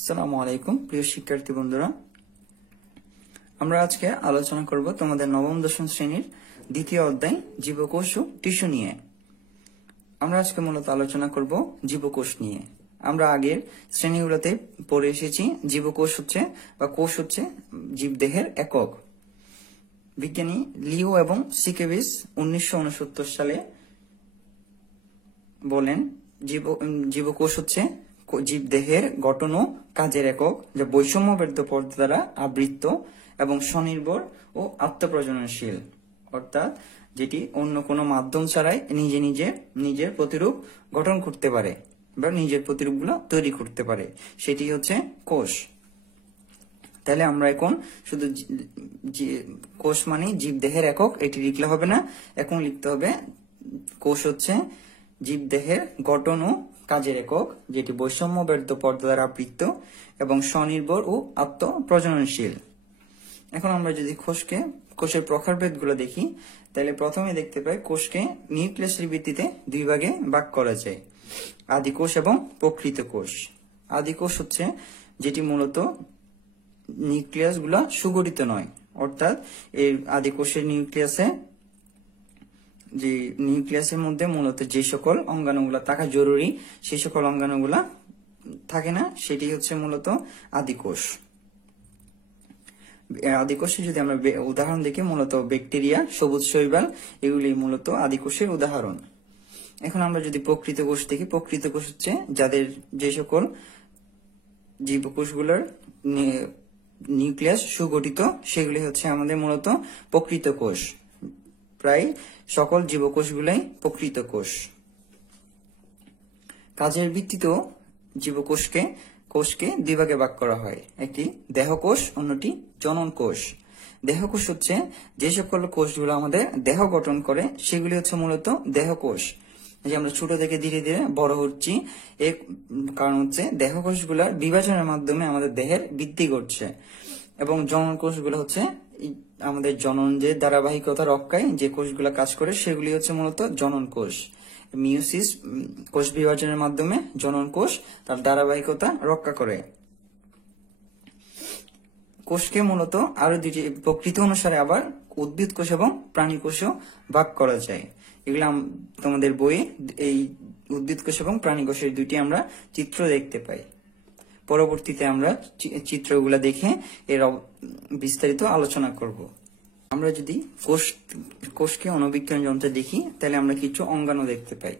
আসসালামু আলাইকুম প্রিয় শিক্ষার্থী বন্ধুরা, আমরা আজকে আলোচনা করব তোমাদের নবম দশম শ্রেণীর দ্বিতীয় অধ্যায় জীবকোষ ও টিস্যু নিয়ে। আমরা আজকে মূলত আলোচনা করব জীবকোষ নিয়ে। আমরা আগের শ্রেণীগুলোতে পড়ে এসেছি জীবকোষ হচ্ছে বা কোষ হচ্ছে জীবদেহের একক। বিজ্ঞানী লিও এবং সিকেভিস 1969 সালে বলেন জীবকোষ হচ্ছে জীবদেহের গঠন ও কাজের একক, যা বৈষম্যবদ্ধ পর্দা দ্বারা আবৃত এবং স্বনির্ভর ও আত্মপ্রজননশীল, অর্থাৎ যেটি অন্য কোনো মাধ্যম ছাড়াই নিজের প্রতিরূপ গঠন করতে পারে বা নিজের প্রতিরূপগুলো তৈরি করতে পারে, সেটি হচ্ছে কোষ। তাহলে আমরা এখন শুধু কোষ মানে জীবদেহের একক এটি লিখলে হবে না, এখন লিখতে হবে কোষ হচ্ছে জীবদেহের গঠন ও কাজের একক, যেটি বৈষম্যবদ্ধ পর্দা দ্বারা আবৃত এবং স্বনির্ভর ও আত্মপ্রজননশীল। এখন আমরা যদি কোষের প্রকারভেদগুলো দেখি, তাহলে প্রথমে দেখতে পাই কোষকে নিউক্লিয়াসের ভিত্তিতে দুই ভাগে ভাগ করা যায়, আদি কোষ এবং প্রকৃত কোষ। আদি কোষ হচ্ছে যেটি মূলত নিউক্লিয়াস গুলা সুগঠিত নয়, অর্থাৎ এই আদি কোষের নিউক্লিয়াসের মধ্যে মূলত যে সকল অঙ্গাণুগুলা থাকা জরুরি সেই সকল অঙ্গাণুগুলা থাকে না, সেটি হচ্ছে মূলত আদি কোষ। আদি কোষে যদি আমরা উদাহরণ দেখি, মূলত ব্যাকটেরিয়া, সবুজ শৈবাল, এগুলি মূলত আদি কোষের উদাহরণ। এখন আমরা যদি প্রকৃত কোষ দেখি, প্রকৃত কোষ হচ্ছে যাদের যে সকল জীবকোষগুলোর নিউক্লিয়াস সুগঠিত, সেগুলি হচ্ছে আমাদের মূলত প্রকৃত কোষ। প্রায় সকল জীবকোষগুলাই প্রকৃত কোষ। কাজের ভিত্তিতেও কোষকে দুই ভাগে ভাগ করা হয়, একটি দেহকোষ, অন্যটি জনন কোষ। দেহকোষ হচ্ছে যে সকল কোষগুলো আমাদের দেহ গঠন করে, সেগুলি হচ্ছে মূলত দেহকোষ। যে আমরা ছোট থেকে ধীরে ধীরে বড় হচ্ছি, এর কারণ হচ্ছে দেহকোষগুলোর বিভাজনের মাধ্যমে আমাদের দেহের বৃদ্ধি ঘটছে। এবং জনন কোষগুলো হচ্ছে আমাদের জনন যে ধারাবাহিকতা রক্ষায় যে কোষগুলো কাজ করে, সেগুলি হচ্ছে মূলত জনন কোষ। মিওসিস কোষ বিভাজনের মাধ্যমে জনন কোষ তার ধারাবাহিকতা রক্ষা করে। কোষকে মূলত আরো দুটি প্রকৃতি অনুসারে আবার উদ্ভিদ কোষ এবং প্রাণী কোষও ভাগ করা যায়। এগুলো তোমাদের বইয়ে এই উদ্ভিদ কোষ এবং প্রাণী কোষের দুটি আমরা চিত্র দেখতে পাই। পরবর্তীতে আমরা চিত্রগুলো দেখে এর বিস্তারিত আলোচনা করব। আমরা যদি কোষকে অণুবীক্ষণ যন্ত্রে দেখি, তাহলে আমরা কিছু অঙ্গাণু দেখতে পাই।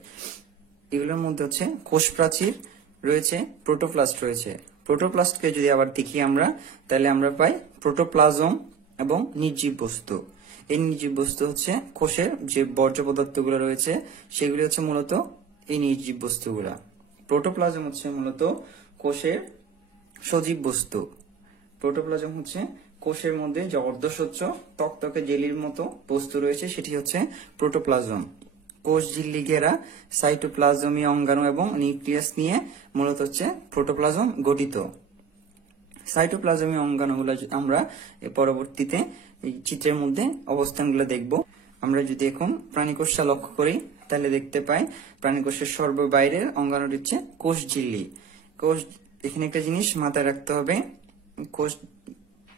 এগুলোর মধ্যে হচ্ছে কোষ প্রাচীর রয়েছে, প্রোটোপ্লাস্ট রয়েছে। প্রোটোপ্লাস্টকে যদি আবার দেখি আমরা, তাহলে আমরা পাই প্রোটোপ্লাজম এবং নির্জীব বস্তু। এই নির্জীব বস্তু হচ্ছে কোষের যে বর্জ্য পদার্থগুলো রয়েছে, সেগুলি হচ্ছে মূলত এই নির্জীব বস্তুগুলা। প্রোটোপ্লাজম হচ্ছে মূলত কোষের সজীব বস্তু। প্রোটোপ্লাজম হচ্ছে কোষের মধ্যে যে অর্ধস্বচ্ছ তকতকে জেলির মতো বস্তু রয়েছে, সেটি হচ্ছে প্রোটোপ্লাজম। কোষ ঝিল্লি ঘেরা সাইটোপ্লাজমীয় অঙ্গাণু এবং নিউক্লিয়াস নিয়ে মূলত হচ্ছে প্রোটোপ্লাজম গঠিত। সাইটোপ্লাজমীয় অঙ্গাণুগুলো আমরা পরবর্তীতে এই চিত্রের মধ্যে অবস্থানগুলো দেখব। আমরা যদি এখন প্রাণীকোষটা লক্ষ্য করি, তাহলে দেখতে পাই প্রাণীকোষের সর্ববাইরের অঙ্গাণুটি হচ্ছে কোষ ঝিল্লি। এখানে একটা জিনিস মাথায় রাখতে হবে,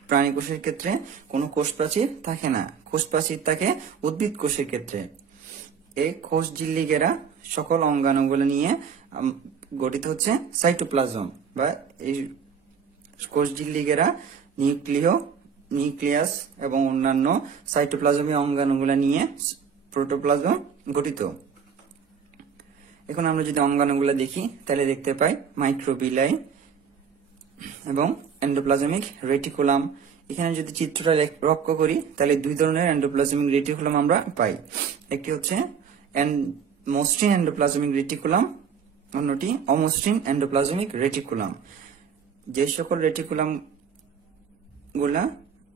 প্রাণী কোষের ক্ষেত্রে কোনো কোষ প্রাচীর থাকে না, কোষ প্রাচীর থাকে উদ্ভিদ কোষের ক্ষেত্রে। এই কোষ ঝিল্লি ঘেরা সকল অঙ্গাণুগুলো নিয়ে গঠিত হচ্ছে সাইটোপ্লাজম, বা এই কোষ ঝিল্লি ঘেরা নিউক্লিয়াস এবং অন্যান্য সাইটোপ্লাজমীয় অঙ্গাণুগুলো নিয়ে প্রোটোপ্লাজম গঠিত। এখন আমরা যদি অঙ্গাণুগুলো দেখি, তাহলে দেখতে পাই মাইক্রোবিলাই এবং এন্ডোপ্লাজমিক রেটিকুলাম। এখানে যদি চিত্রটা লক্ষ্য করি, তাহলে দুই ধরনের এন্ডোপ্লাজমিক রেটিকুলাম আমরা পাই। একটি হচ্ছে মসৃণ এন্ডোপ্লাজমিক রেটিকুলাম, অন্যটি অমসৃণ এন্ডোপ্লাজমিক রেটিকুলাম। যে সকল রেটিকুলাম গুলা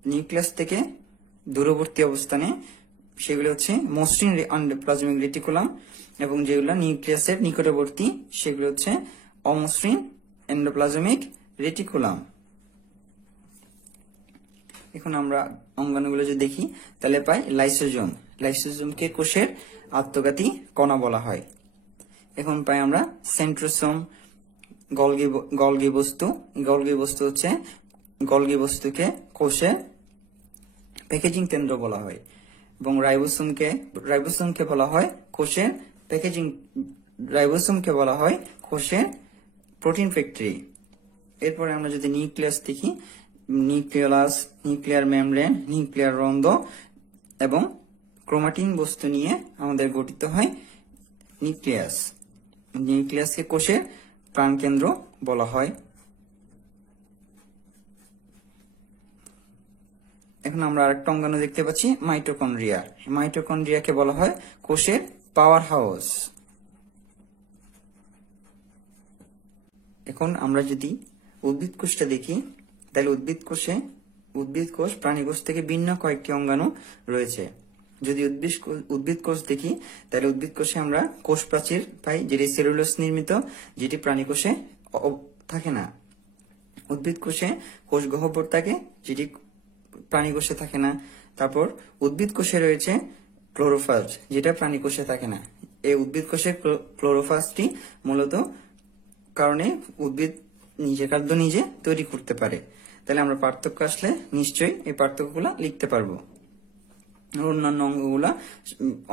নিউক্লিয়াস থেকে দূরবর্তী অবস্থানে, সেগুলো হচ্ছে মসৃণ এন্ডোপ্লাজমিক রেটিকুলাম, এবং যেগুলো নিউক্লিয়াসের নিকটবর্তী, সেগুলো হচ্ছে অমসৃণ এন্ডোপ্লাজমিক রেটিকুলাম। এখন আমরা অঙ্গাণুগুলো যদি দেখি, তাহলে পাই লাইসোজোম। লাইসোজোমকে কোষের আত্মঘাতী কণা বলা হয়। এখন পাই আমরা সেন্ট্রোসোম, গলগি বস্তু। গলগি বস্তু হচ্ছে গলগি বস্তুকে কোষে প্যাকেজিং কেন্দ্র বলা হয়, এবং রাইবোসোমকে বলা হয় কোষের প্যাকেজিং। রাইবোসোমকে বলা হয় কোষের প্রোটিন ফ্যাক্টরি। এরপরে আমরা যদি নিউক্লিয়াস দেখি, নিউক্লিয়ার মেমব্রেন, নিউক্লিয়ার রন্ধ্র এবং ক্রোমাটিন বস্তু নিয়ে আমাদের গঠিত হয় নিউক্লিয়াস। নিউক্লিয়াসকে কোষের প্রাণকেন্দ্র বলা হয়। এখন আমরা আরেকটা অঙ্গাণু দেখতে পাচ্ছি, মাইটোকন্ড্রিয়া। মাইটোকন্ড্রিয়াকে বলা হয় কোষের পাওয়ার হাউস। এখন আমরা যদি উদ্ভিদ কোষটা দেখি, তাহলে উদ্ভিদ কোষ প্রাণী কোষ থেকে ভিন্ন কয়েকটি অঙ্গাণু রয়েছে। যদি উদ্ভিদ কোষ দেখি, তাহলে উদ্ভিদ কোষে আমরা কোষ প্রাচীর পাই, যেটি সেলুলোজ নির্মিত, যেটি প্রাণী কোষে থাকে না। উদ্ভিদ কোষে কোষ গহ্বর থাকে, যেটি প্রাণী কোষে থাকে না। তারপর উদ্ভিদ কোষে রয়েছে ক্লোরোপ্লাস্ট, যেটা প্রাণী কোষে থাকে না। এই উদ্ভিদ কোষের ক্লোরোপ্লাস্টটি মূলত কারণে উদ্ভিদ নিজে খাদ্য নিজে তৈরি করতে পারে। তাহলে আমরা পার্থক্য আসলে নিশ্চয়ই এই পার্থক্যগুলা লিখতে পারবো। অন্যান্য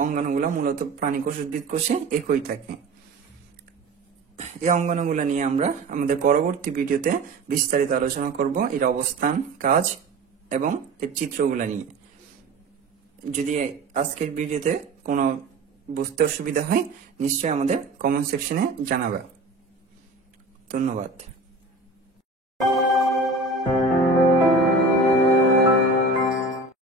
অঙ্গাণুগুলা মূলত প্রাণী কোষ, উদ্ভিদ কোষে একই থাকে। এই অঙ্গাণুগুলা নিয়ে আমরা আমাদের পরবর্তী ভিডিওতে বিস্তারিত আলোচনা করব, এর অবস্থান, কাজ এবং এর চিত্রগুলা নিয়ে। যদি আজকের ভিডিওতে কোনো বুঝতে অসুবিধা হয়, নিশ্চয়ই আমাদের কমেন্ট সেকশনে জানাবে। ধন্যবাদ।